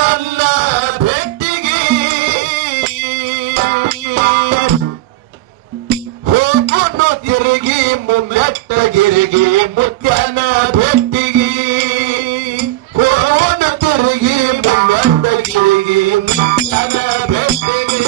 ನನ್ನ ಭೇಟಿಗೆ ಹೋಗುನು ತಿರುಗಿ ಮುಮ್ಮೆಟ್ಟಗಿರಿಗೆ ಮುತ್ಯನ ಭೇಟಿಗೆ ಹೋಗುನು ತಿರುಗಿ ಮುಮ್ಮೆಟ್ಟಗಿರಿಗೆ ಮುತ್ಯನ ಭೇಟಿಗೆ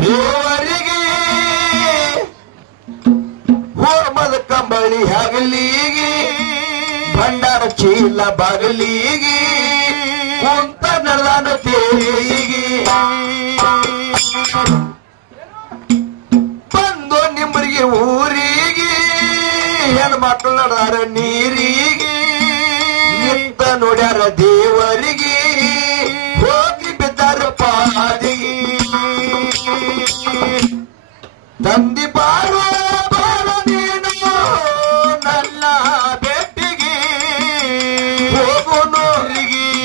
ದೇವರಿಗೆ ಹೋಮದ ಕಂಬಳಿ ಹಗಲಿಗೆ ಭಂಡಾರ ಚೀಲ ಬಗಲಿಗೆ ಕುಂತ ನಲ್ಲನ ತೇರಿಗೆ ಬಂದು ನಿಮ್ಮರಿಗೆ ಊರಿಗೆ ಹೆಣ್ಮಕ್ಳು ನಡಾರ ನೀರಿಗೆ ನಿಂತ ನೋಡ್ಯಾರ ದೇವರಿಗೆ ಹೋಗಿ ಬಿದ್ದಾರ ಪಾದಿಗೆ ತಂದಿ ಬಾರೋ ಬಾರೋ ನೀನು ನನ್ನ ಭೇಟಿಗೆ ಹೋಗುನು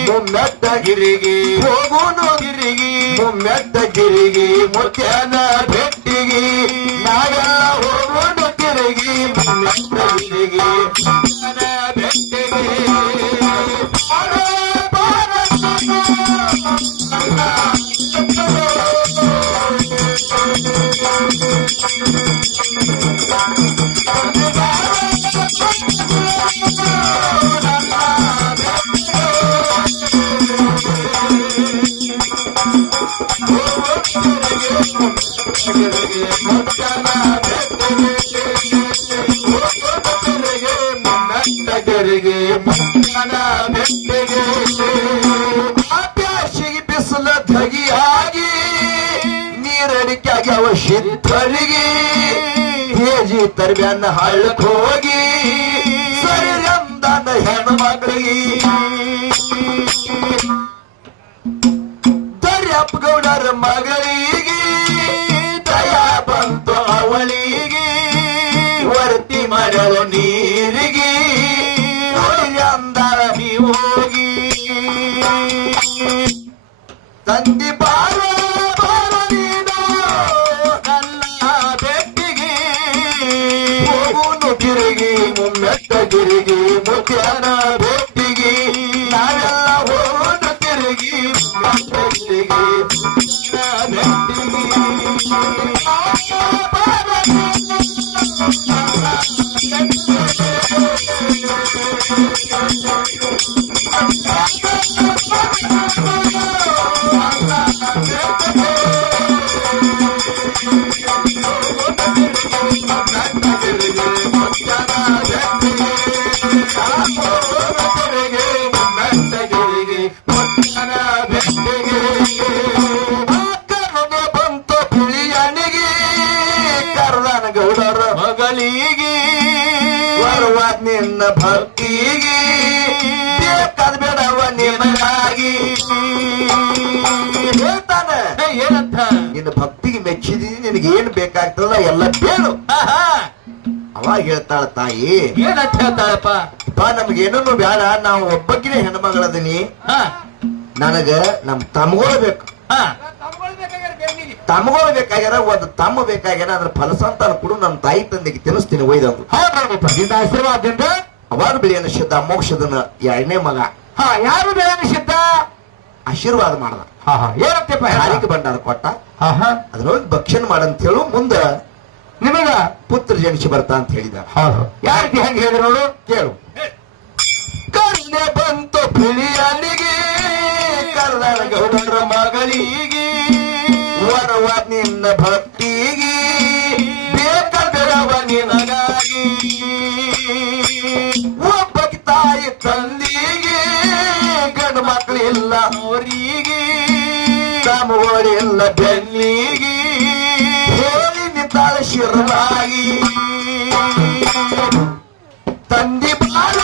ಮುಮ್ಮೆಟ್ಟಗಿರಿಗೆ ಹೋಗುನು ಗಿರಿಗೆ ಮುಮ್ಮೆಟ್ಟಗಿರಿಗೆ ಮುತ್ಯನ ಭೇಟಿಗೆ ನಾವೆಲ್ಲ ಹೋಗುನು ತಿರುಗಿ ಮುಮ್ಮೆಟ್ಟಗಿರಿಗೆ ಮುತ್ಯನ ಭೇಟಿಗೆ ಬಾರೋ ಬಾರೋ ಬ್ಯಾಸಿಗೆ ಬಿಸಿಲ ಧಗಿಯಾಗಿ ನೀರಡಿಕೆಯಾಗಿ ಅವ ಸಿದ್ಧರಿಗೆ ಹೇಜಿ ತರ್ಬ್ಯಾನ ಹಳ್ಳಕ್ ಹೋಗಿ ಸರಿರಂದನ ಹೆಣ್ಣು ಮಕ್ಕಳಿಗೆ ದರ್ಯಪ್ಪ ಗೌಡರ ಮಗಳಿಗೆ ದಯಾ ಬಂತು ಅವಳಿಗೆ ವರ್ತಿ ಮಾಡಲು ನೀರಿಗೆ ಅಂದಾರ ಹೋಗಿ ತಂದಿ ಬಾರೋ ಬಾರೋ ನೀನು ನನ್ನ ಭೇಟಿಗೆ ಹೋಗುನು ತಿರುಗಿ ಮುಮ್ಮೆಟ್ಟಗಿರಿಗೆ ಮುತ್ಯನ ಭೇಟಿಗೆ ನಾವೆಲ್ಲ ಹೋಗುನು ತಿರುಗಿ ಮುಮ್ಮೆಟ್ಟಗಿರಿಗೆ ಮುತ್ಯನ ಬಂತು ಪುಳಿಯನಿಗೆ ಕರ್ದನ ಗೌಡರ ಮಗಳಿಗೆ ಬರುವ ನಿನ್ನ ಭಕ್ತಿಗೆ ಬೇಕಾದ ಬೇಡವ ನಿನಗಾಗಿ ಹೇಳ್ತಾನೆ ಏನಂತ ನಿನ್ನ ಭಕ್ತಿಗೆ ಮೆಚ್ಚಿದೀನಿ ನಿನಗೆ ಏನ್ ಬೇಕಾಗ್ತದ ಎಲ್ಲ ಬೇಡು ಅವಾಗ ಹೇಳ್ತಾಳ ತಾಯಿ ಏನಂತ ಹೇಳ್ತಾಳಪ್ಪ ನಮ್ಗೇನೂ ಬೇಡ ನಾವು ಒಬ್ಬಕ್ಕಿನೇ ಹೆಣ್ಮಗಳದೀನಿ ನನಗ ನಮ್ ತಮ್ಗಳು ಬೇಕು ತಮ್ಗಳು ಬೇಕಾಗ್ಯಾರ ಒಂದು ತಮ್ಮ ಬೇಕಾಗ್ಯಾರ ಅದ್ರ ಫಲಸಂತಾನ ಕೂಡ ನನ್ನ ತಾಯಿ ತಂದೆಗೆ ತಿನ್ನಿಸ್ತೀನಿ ಒಯ್ದವ್ರು ನಿನ್ನ ಆಶೀರ್ವಾದದಿಂದ ಅವಾಗ ಬಿಳಿಯನ ಸಿದ್ಧ ಮೋಕ್ಷದನ ಎರಡನೇ ಮಗ ಯಾರು ಬಿಳಿಯನ ಸಿದ್ಧ ಆಶೀರ್ವಾದ ಮಾಡ್ದ ಏನಂತಪ್ಪ ಯಾರಿಗೆ ಭಂಡಾರ ಕೊಟ್ಟ ಅದ್ರೊಳಗೆ ಭಕ್ಷಣ ಮಾಡಂತ ಹೇಳು ಮುಂದ ನಿಮಗ ಪುತ್ರ ಜನಿಸಿ ಬರ್ತಾ ಅಂತ ಹೇಳಿದ ಯಾರಿಗೆ ಹೆಂಗೆ ಹೇಳಿದ್ರು ನೋಡು ಕೇಳು ಕನ್ನೆ ಬಂತು ಬಿಳಿಯನಿಗೆ ಕರ್ದನ ಗೌಡರ ಮಗಳಿಗೆ ವರವ ನಿನ್ನ ಭಕ್ತಿಗೆ ಬೇಕಾದವ ನಿನಗಾಗಿ ಒಬ್ಬಕ್ಕೆ ತಾಯಿ ತಂದಿಗೆ ಗಂಡು ಮಕ್ಕಳಿಲ್ಲ ಅವರಿಗೆ ತಮ್ಮಗಳಿಲ್ಲ ಬೆನ್ನಿಗೆ ಹೇಳಿ ನಿಂತಾಳ ಶಿರವಾಗಿ ತಂದಿ ಬಾಳ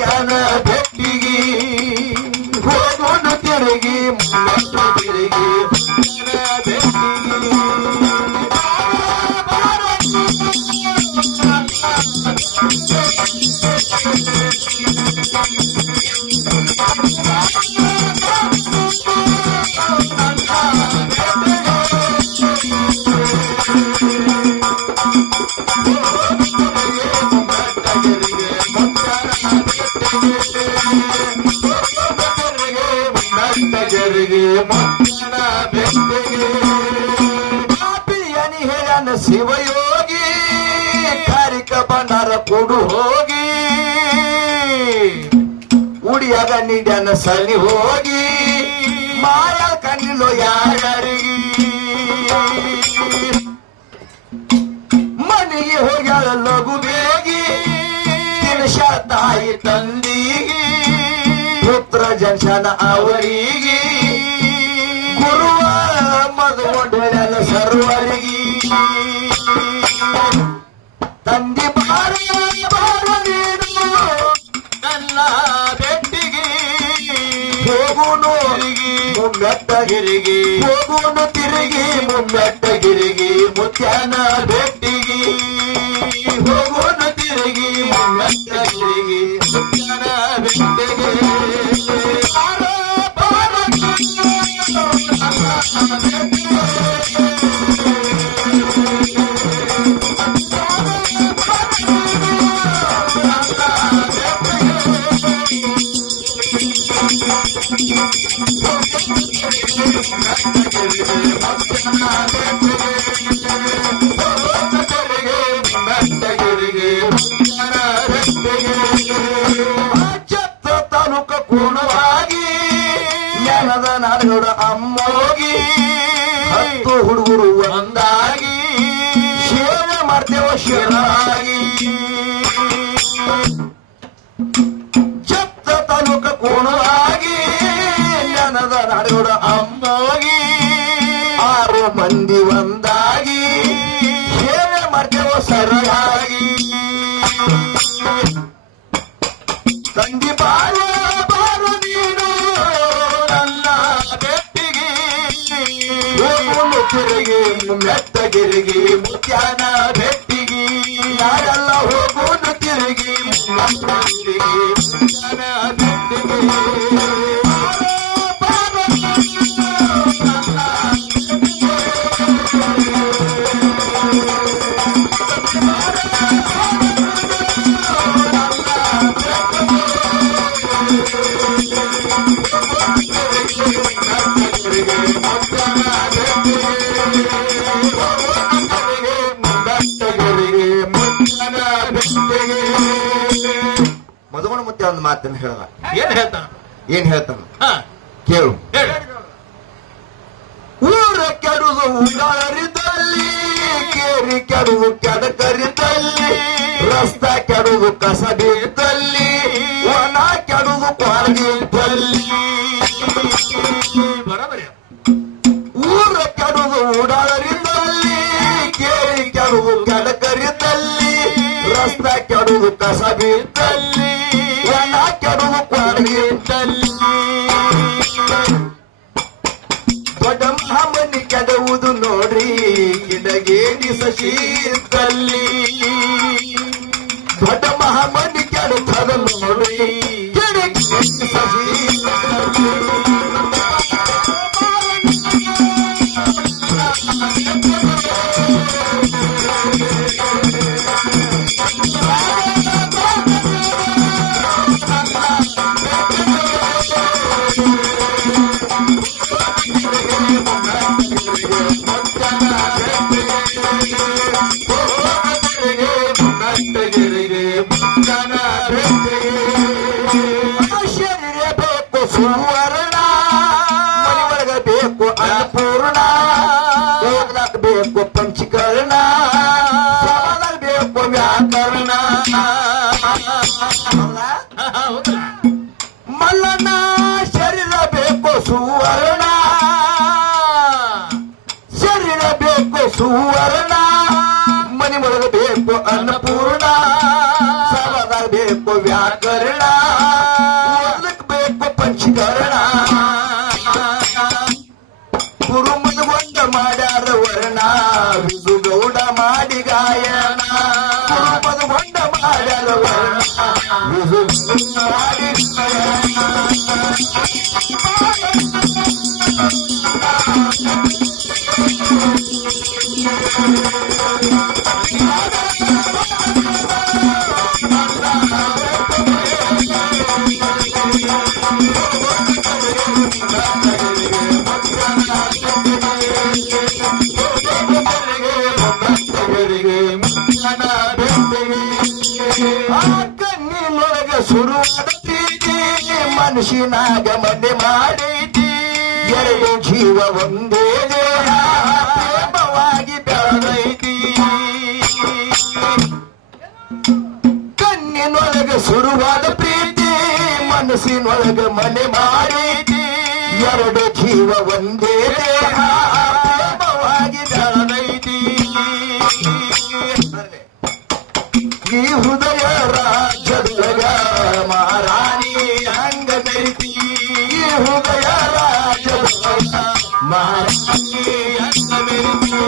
ಮುತ್ಯಾನ ಬೆಟ್ಟಿಗೆ ಹೋಗೋಣ ತಿರುಗಿ ತಿರುಗಿ ಶಿವಯೋಗಿ ಕಾರಿಕ ಬಂಡಾರ ಕೊಡು ಹೋಗಿ ಉಡಿಯಾಗ ನೀಡ್ಯಾನ ಸಲಿ ಹೋಗಿ ಮಾಯ ಕಣ್ಣಿಲು ಯಾರಿಗೆ ಮನೆಗೆ ಹೋಗ್ಯಾಳ ಲಘು ಬೇಗಿ ತಿನ್ಸ ತಾಯಿ ತಂದಿಗೆ ಪುತ್ರ ಜಂಶನ ಅವರಿಗೆ ಗುರುವ ಮದುಕೊಂಡ ಸರ್ವರಿಗೆ ತಂದೆ ಬಾರ ನೀನು ನನ್ನ ಬೆಟ್ಟಿಗೆ ಹೋಗುನು ಮುಮ್ಮೆಟ್ಟಗಿರಿಗೆ ಹೋಗುನು ತಿರುಗಿ ಮುಮ್ಮೆಟ್ಟಗಿರಿಗೆ ಮುತ್ಯಾನ ಬೆಟ್ಟಿಗೆ ಹೋಗುನು ತಿರುಗಿ ಮುಮ್ಮೆಟ್ಟಗಿರಿಗೆ ಮುತ್ಯಾನ ಬೆಟ್ಟಿಗೆ ತಾಲೂಕ ಪೂರ್ಣವಾಗಿ ಜ್ಞಾನದ ನಾಡುಗಳ ಅಮ್ಮೋಗಿ 10 ಹುಡುಗರು ಒಂದಾಗಿ ಸೇವೆ ಮಾಡ್ತೇವ ಶಿರಾಗಿ ಚತ್ತ ತಾಲೂಕ ಪೂರ್ಣವಾಗಿ ಜ್ಞಾನದ ನಾಡುಗಳ ಅಮ್ಮೋಗಿ 6 ಮಂದಿ ಒಂದಾಗಿ ಸೇವೆ ಮಾಡ್ತೇವ ಸರಿಯಾಗಿ ತಂದಿ ಬಾರ ಬಾರ ನೀನು ನನ್ನ ಬೆಟ್ಟಿಗೆ ಹೋಗುನು ತಿರುಗಿ ಮೆಟ್ಟಗಿರಿಗೆ ಮುತ್ಯಾನ ಬೆಟ್ಟಿಗೆ ಯಾರೆಲ್ಲ ಹೋಗುನು ತಿರುಗಿ ಮೆಟ್ಟಗಿರಿಗೆ ಮುತ್ಯಾನ ಬೆಟ್ಟಿಗೆ ಮಧುಮಣ ಮುತ್ಯ ಒಂದು ಮಾತನ್ನು ಹೇಳಲ್ಲ. ಏನ್ ಹೇಳ್ತಾನ ಕೇಳು. ಊರ ಕೆಡುದು ಉಡಾರಿದಲ್ಲಿ, ಕೇರಿ ಕೆಡುದು ಕೆಡಕರಿದಲ್ಲಿ, ರಸ್ತಾ ಕೆಡುದು ಕಸ ಬೀಳ್ತಲ್ಲಿ, ಒಣ ಕೆಡುದು ಕೊರಗಿದ್ದಲ್ಲಿ. ಊರ ಕೆಡುದು ಉಡಾರಿದಲ್ಲಿ, ಕೇರಿ ಕೆಡುದು ಕೆಡಕರಿದಲ್ಲಿ, ರಸ್ತಾ ಕೆಡುದು ಕಸ ಬೀಳ್ತಲ್ಲಿ, ಒಣ ಕೆಡುದು ಕೊರಗಿದ್ದಲ್ಲಿ. ದೊಡ್ಡ ಮಹಾಮನಿ ಕೆಡುವುದು ನೋಡ್ರಿ ಗಿಡಗೇಡಿ ಸಶೀದಲ್ಲಿ. ದೊಡ್ಡ ಮಹಾಮನಿ ಕೆಡುತ್ತದೆ ನೋಡ್ರಿ ಗಿಡಗೇಡಿ ಸಶೀದಲ್ಲಿ. ಸುವರ್ಣ ಮನೆಯೊಳಗ ಬೇಕು ಅನ್ನಪೂರ್ಣ, ಓದ್ಲಾಕ ಬೇಕು ಪಂಚಕರ್ಣ, ಸಮಾಧಾನ ಬೇಕು ವ್ಯಾಕರಣ. ಮಲ್ಲನ ಶರೀರ ಬೇಕು ಸುವರ್ಣ, ಶರೀರ ಬೇಕು ಸುವರ್ಣ, ಮನೆಯೊಳಗ ಬೇಕು ಅನ್ನಪೂರ್ಣ, ಸಮಾಧಾನ ಬೇಕು ವ್ಯಾಕರಣ. ಕುರುಮನಗೊಂಡ ಮಾಡ್ಯಾರ ವರ್ಣ ವಿಸುಗೌಡ ಮಾಡಿ ಗಾಯನ ಕುರುಮನಗೊಂಡ ಮಾಡ್ಯಾರ ವರ್ಣ ವಿಸುಗೌಡ ಮಾಡಿ ಕಣ್ಣಿನೊಳಗ ಶುರುವಾದ ಪ್ರೀತಿ ಮನುಷ್ಯನಾಗ ಮನೆ ಮಾಡೈತಿ ಎರಡು ಜೀವ ಒಂದೇ ದೇಹ ಪ್ರೇಮವಾಗಿ ಬೆಳೆದೈತಿ ಕಣ್ಣಿನೊಳಗ ಶುರುವಾದ ಪ್ರೀತಿ ಮನಸ್ಸಿನೊಳಗ ಮನೆ ಮಾಡೈತಿ ಎರಡು ಜೀವ ಒಂದೇ ದೇಹ ಪ್ರೇಮವಾಗಿ ಬೆಳೆದೈತಿ ಈ ಹೃದಯ ರಾಜ್ಯದೊಳಗ ಮಹಾರಾಣಿ ಹಂಗ ಬೆಳಿತಿ ಈ ಹೃದಯ ರಾಜ್ಯದೊಳಗ ಮಹಾರಾಣಿ ಹಂಗ ಬೆಳಿತಿ